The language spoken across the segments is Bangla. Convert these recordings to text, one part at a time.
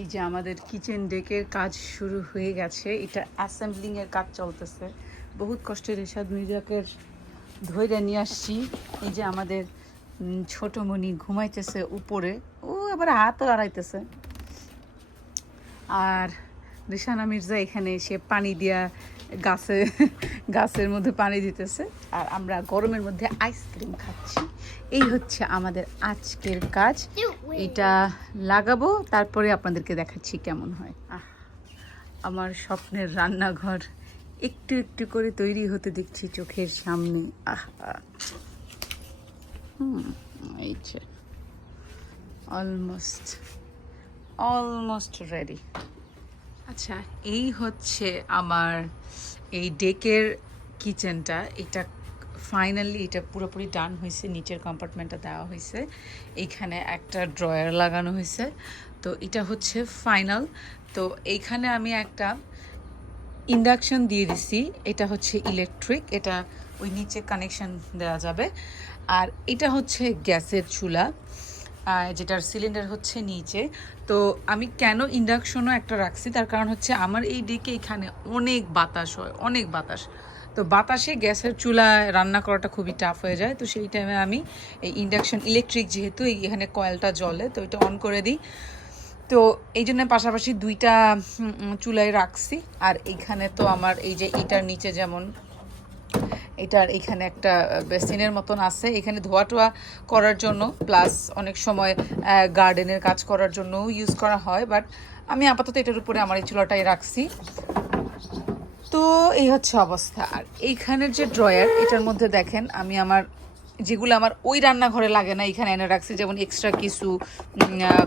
এই যে আমাদের কিচেন ডেকের কাজ শুরু হয়ে গেছে। এটা অ্যাসেম্বলিংয়ের কাজ চলতেছে। বহুত কষ্টে রেশাদ মির্জাকের ধৈর্য নিয়ে আসছি। এই যে আমাদের ছোট মনি ঘুমাইতেছে উপরে। ও আবার হাতও আড়াইতেছে। আর রেশানা মির্জা এখানে এসে পানি দিয়া গাছে, গাছের মধ্যে পানি দিতেছে। আর আমরা গরমের মধ্যে আইসক্রিম খাচ্ছি। এই হচ্ছে আমাদের আজকের কাজ। এটা লাগাবো, তারপরে আপনাদেরকে দেখাচ্ছি কেমন হয়। আমার স্বপ্নের রান্নাঘর একটু একটু করে তৈরি হতে দেখছি চোখের সামনে। আহ আহ। হুম, এই অলমোস্ট অলমোস্ট রেডি আচ্ছা এই হচ্ছে আমার এই ডেকের কিচেনটা। এটা ফাইনালি এটা পুরোপুরি ডান হয়েছে, নিচের কম্পার্টমেন্টটা দেওয়া হয়েছে। এইখানে একটা ড্রয়ার লাগানো হয়েছে। তো এটা হচ্ছে ফাইনাল তো এইখানে আমি একটা ইন্ডাকশন দিয়ে দিছি। এটা হচ্ছে ইলেকট্রিক এটা ওই নিচে কানেকশন দেওয়া যাবে। আর এটা হচ্ছে গ্যাসের চুলা। যেটার সিলিন্ডার হচ্ছে নিচে। তো আমি কেন ইন্ডাকশনও একটা রাখছি? তার কারণ হচ্ছে আমার এই ডেকে এখানে অনেক বাতাস হয়, অনেক বাতাস। তো বাতাসে গ্যাসের চুলায় রান্না করাটা খুবই টাফ হয়ে যায়। তো সেই টাইমে আমি এই ইন্ডাকশন ইলেকট্রিক যেহেতু এখানে কয়েলটা জ্বলে, তো এটা অন করে দিই। তো এই জন্য পাশাপাশি দুইটা চুলায় রাখছি। আর এইখানে তো আমার এই যে এটার নিচে যেমন এটার এখানে একটা বেসিনের মতন আছে। এখানে ধোয়া টোয়া করার জন্য, প্লাস অনেক সময় গার্ডেনের কাজ করার জন্যও ইউজ করা হয় বাট আমি আপাতত এটার উপরে আমার এই চুলাটাই রাখছি। তো এই হচ্ছে অবস্থা। আর এইখানের যে ড্রয়ার, এটার মধ্যে দেখেন, আমি আমার যেগুলো আমার ওই রান্নাঘরে লাগে না, এখানে এনে রাখছি, যেমন এক্সট্রা কিছু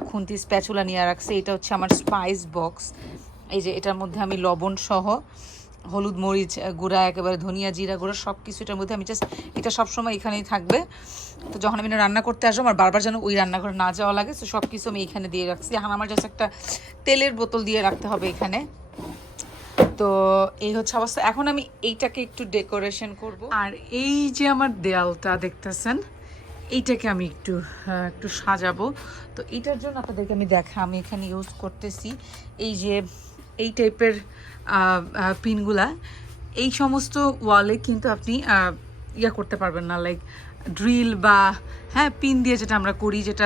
খুন্তি, স্প্যাচুলা নিয়ে রাখছি। এটা হচ্ছে আমার স্পাইস বক্স এই যে এটার মধ্যে আমি লবণ সহ হলুদ মরিচ গুঁড়া, একেবারে ধনিয়া, জিরা গুঁড়া সব কিছু এটার মধ্যে আমি জাস্ট এটা সবসময় এখানেই থাকবে। তো যখন আমি রান্না করতে আসব, আমার বারবার যেন ওই রান্নাঘরে না যাওয়া লাগে। তো সব কিছু আমি এখানে দিয়ে রাখছি। এখন আমার জাস্ট একটা তেলের বোতল দিয়ে রাখতে হবে এখানে। তো এই হচ্ছে অবস্থা। এখন আমি এইটাকে একটু ডেকোরেশন করব। আর এই যে আমার দেয়ালটা দেখতেছেন, এইটাকে আমি একটু একটু সাজাবো। তো এইটার জন্য আপনাদেরকে আমি দেখা, আমি এখানে ইউজ করতেছি। এই যে, এই টাইপের পিনগুলা, এই সমস্ত ওয়ালে কিন্তু আপনি ইয়া করতে পারবেন না লাইক ড্রিল বা হ্যাঁ পিন দিয়ে যেটা আমরা করি, যেটা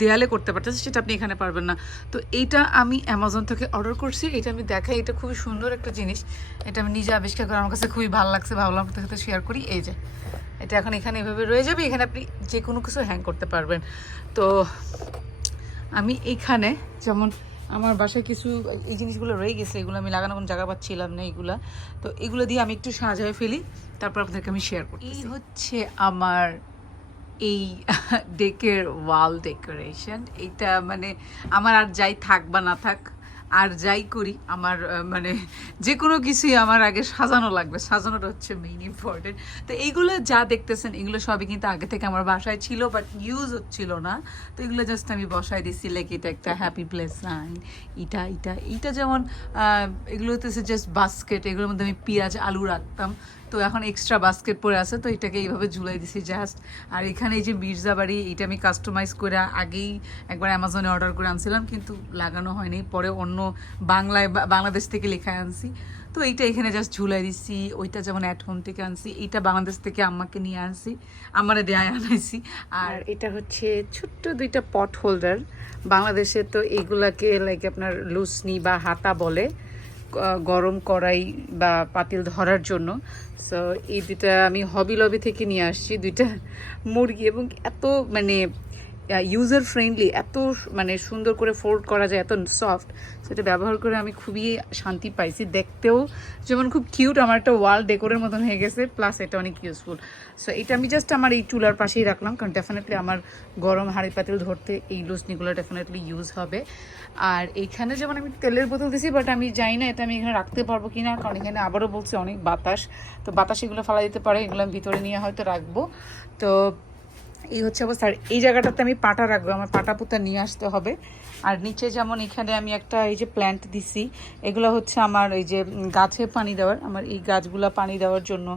দেয়ালে করতে পারতেছি, সেটা আপনি এখানে পারবেন না। তো এইটা আমি অ্যামাজন থেকে অর্ডার করছি। এটা আমি দেখাই, এটা খুবই সুন্দর একটা জিনিস। এটা আমি নিজে আবিষ্কার করে আমার কাছে খুবই ভালো লাগছে, ভাবলাম আপনাদের সাথে শেয়ার করি। এই যে, এটা এখন এখানে এভাবে রয়ে যাবে, এখানে আপনি যে কোনো কিছু হ্যাং করতে পারবেন। তো আমি এখানে যেমন আমার বাসায় কিছু, এই জিনিসগুলো রয়ে গেছে, এগুলো আমি লাগানো কোনো জায়গা পাচ্ছিলাম না এগুলো। তো এগুলো দিয়ে আমি একটু সাজায় ফেলি, তারপর আপনাদেরকে আমি শেয়ার করি এই হচ্ছে আমার এই ডেকের ওয়াল ডেকোরেশন এটা মানে আমার আর যাই থাক বা না থাক আর যাই করি, আমার মানে যে কোনো কিছুই আমার আগে সাজানো লাগবে। সাজানোটা হচ্ছে মেইন ইম্পর্টেন্ট তো এইগুলো যা দেখতেছেন, এগুলো সবই কিন্তু আগে থেকে আমার বাসায় ছিল বাট ইউজ হচ্ছিল না। তো এগুলো জাস্ট আমি বসাই দিচ্ছি লাইক এটা একটা হ্যাপি প্লেস সাইন এটা এটা। এটা যেমন এগুলো হচ্ছে জাস্ট বাস্কেট এগুলোর মধ্যে আমি পেঁয়াজ, আলু রাখতাম। তো এখন এক্সট্রা বাস্কেট পরে আছে, তো এটাকে এইভাবে ঝুলাই দিছি জাস্ট আর এখানে এই যে মির্জা বাড়ি এটা আমি কাস্টমাইজ করে আগেই একবার অ্যামাজনে অর্ডার করে আনছিলাম, কিন্তু লাগানো হয়নি। পরে অন্য বাংলায় বাংলাদেশ থেকে লেখায় আনছি। তো এইটা এখানে জাস্ট ঝুলাই দিছি, ওইটা যেমন অ্যাট হোম থেকে আনছি, এইটা বাংলাদেশ থেকে আম্মাকে নিয়ে আনছি, আমারে দেয় আনাইছি। আর এটা হচ্ছে ছোট্ট দুইটা পট হোল্ডার বাংলাদেশে তো এইগুলাকে লাইক আপনার লুসনি বা হাতা বলে। গরম কড়াই বা পাতিল ধরার জন্য। সো এই দুটা আমি হবি লবি থেকে নিয়ে আসছি, দুইটা মুরগি এবং এত মানে ইউজার ফ্রেন্ডলি এত মানে সুন্দর করে ফোল্ড করা যায়, এত সফট সেটা ব্যবহার করে আমি খুবই শান্তি পাইছি দেখতেও। যেমন খুব কিউট আমার একটা ওয়াল ডেকোরের মতন হয়ে গেছে প্লাস এটা অনেক ইউজফুল সো এটা আমি জাস্ট আমার এই চুলার পাশেই রাখলাম, কারণ ডেফিনেটলি আমার গরম হাঁড়ি পাতিল ধরতে এই লুসনিগুলো ডেফিনেটলি ইউজ হবে। আর এইখানে যেমন আমি তেলের বোতল দিছি বাট আমি জানি না এটা আমি এখানে রাখতে পারব কি না কারণ এখানে আবারও বলছে অনেক বাতাস। তো বাতাস এগুলো ফেলা দিতে পারে, এগুলো আমি ভিতরে নিয়ে হয়তো রাখব। তো এই হচ্ছে অবস্থা। আর এই জায়গাটাতে আমি পাটা রাখব আমার পাটা পুতা নিয়ে আসতে হবে। আর নিচে যেমন এখানে আমি একটা এই যে প্ল্যান্ট দিছি এগুলো হচ্ছে আমার এই যে গাছে পানি দেওয়ার আমার এই গাছগুলো পানি দেওয়ার জন্য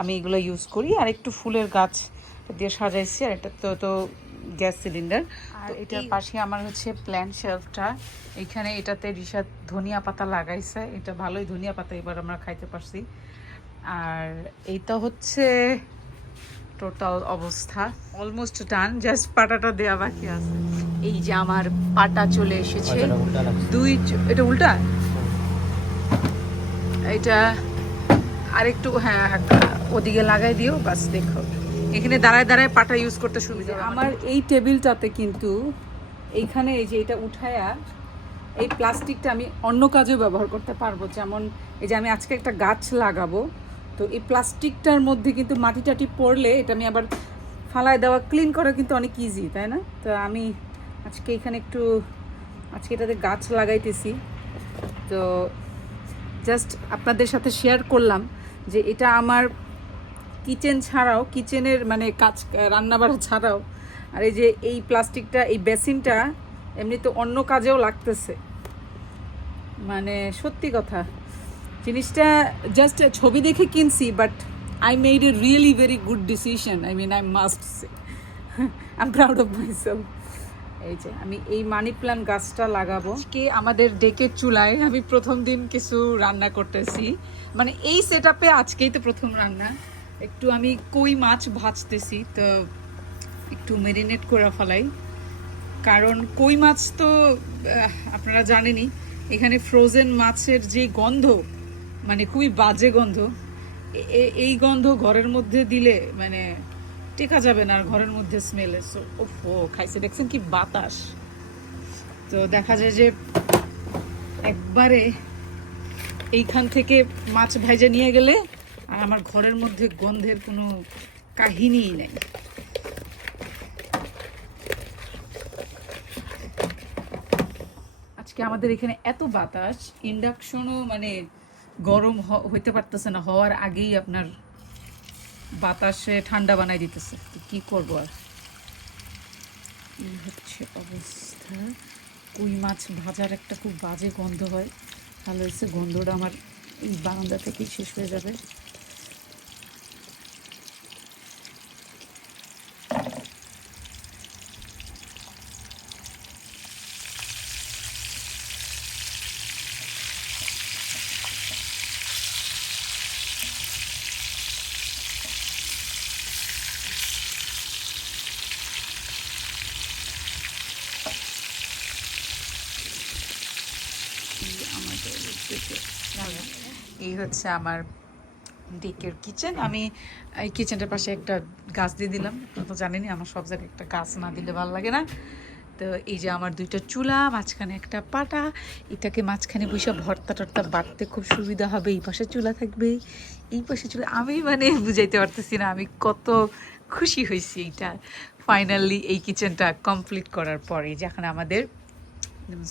আমি এগুলো ইউজ করি। আর একটু ফুলের গাছ দিয়ে সাজাইছি আর এটা তো তো গ্যাস সিলিন্ডার। আর এটার পাশে আমার হচ্ছে প্ল্যান্ট শেলফটা এখানে এটাতে রিসাদ ধনিয়া পাতা লাগাইছে এটা ভালোই ধনিয়া পাতা এবার আমরা খাইতে পারছি। আর এইটা হচ্ছে টোটাল অবস্থা। অলমোস্ট ডান জাস্ট পাটাটা দেওয়া বাকি আছে। এই যে আমার পাটা চলে এসেছে। দুই এটা উল্টা? এটা আরেকটু হ্যাঁ ওদিকে লাগাই দিও বাস দেখো। এখানে দাঁড়ায় দাঁড়ায় পাটা ইউজ করতে সুবিধা আমার এই টেবিলটাতে কিন্তু এইখানে এই যে এটা উঠায়া এই প্লাস্টিকটা আমি অন্য কাজেও ব্যবহার করতে পারব। যেমন এই যে আমি আজকে একটা গাছ লাগাবো তো এই প্লাস্টিকটার মধ্যে কিন্তু মাটি টাটি পড়লে এটা আমি আবার ফালায় দেওয়া ক্লিন করা কিন্তু অনেক ইজি তাই না? তো আমি আজকে এখানে একটু, আজকে এটাতে গাছ লাগাইতেছি। তো জাস্ট আপনাদের সাথে শেয়ার করলাম যে এটা আমার কিচেন ছাড়াও কিচেনের মানে কাজ, রান্নাবাড়া ছাড়াও, আর এই যে এই প্লাস্টিকটা, এই বেসিনটা এমনি তো অন্য কাজেও লাগতেছে। মানে সত্যি কথা। জিনিসটা জাস্ট ছবি দেখে কিনছি but I made a really very good decision I mean I must say I am proud of myself এই যে, আমি এই মানি প্ল্যান্ট গাছটা লাগাবো। কে আমাদের ডেকের চুলায় আমি প্রথম দিন কিছু রান্না করতেছি। মানে এই সেট আপে আজকেই তো প্রথম রান্না। একটু আমি কই মাছ ভাজতেছি, তো একটু মেরিনেট করে ফেলাই। কারণ কই মাছ তো আপনারা জানেনই, এখানে ফ্রোজেন মাছের যে গন্ধ মানে খুবই বাজে গন্ধ। এই গন্ধ ঘরের মধ্যে দিলে মানে টেকা যাবে না আর ঘরের মধ্যে স্মেল ওফো খাইছে। দেখছেন কি বাতাস। তো দেখা যায় যে একবারে এইখান থেকে মাছ ভাইজা নিয়ে গেলে আর আমার ঘরের মধ্যে গন্ধের কোনো কাহিনীই নেই। আজকে আমাদের এখানে এত বাতাস ইন্ডাকশনও মানে গরম হইতে পারতেছে না, হওয়ার আগেই আপনার বাতাসে ঠান্ডা বানাই দিতেছে। কি করব আর? এই হচ্ছে অবস্থা? কই মাছ ভাজার একটা খুব বাজে গন্ধ হয়। তাহলে হচ্ছে গন্ধটা আমার এই বারান্দা থেকেই শেষ হয়ে যাবে। এই হচ্ছে আমার ডেকের কিচেন আমি এই কিচেনটার পাশে একটা গাছ দিয়ে দিলাম। আপনারা তো জানেনই, আমার সব জায়গায় একটা গাছ না দিলে ভালো লাগে না। তো এই যে আমার দুইটা চুলা, মাঝখানে একটা পাটা, এটাকে মাঝখানে বসে ভর্তা টর্তা বাড়তে খুব সুবিধা হবে। এই পাশে চুলা থাকবে। এই পাশে চুলা, আমি মানে বুঝাইতে পারতেছি না, আমি কত খুশি হয়েছি এইটা। ফাইনালি এই কিচেনটা কমপ্লিট করার পরে, যেখানে আমাদের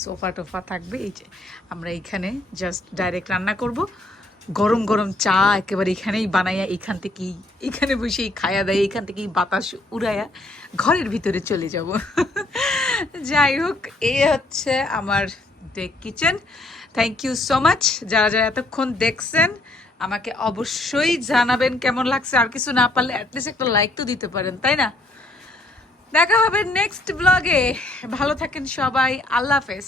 সোফা টোফা থাকবে। এই যে, আমরা এখানে জাস্ট ডাইরেক্ট রান্না করব। গরম গরম চা একেবারে এখানেই বানাইয়া, এখান থেকেই, এখানে বসেই খায়া দেয়, এখান থেকেই বাতাস উড়াইয়া ঘরের ভিতরে চলে যাব। যাই হোক, এ হচ্ছে আমার kitchen thank you so much যারা যারা এতক্ষণ দেখছেন, আমাকে অবশ্যই জানাবেন কেমন লাগছে। আর কিছু না পারলে অ্যাটলিস্ট একটা লাইক তো দিতে পারেন, তাই না? দেখা হবে নেক্সট ব্লগে ভালো থাকেন সবাই আল্লাহ হাফেজ।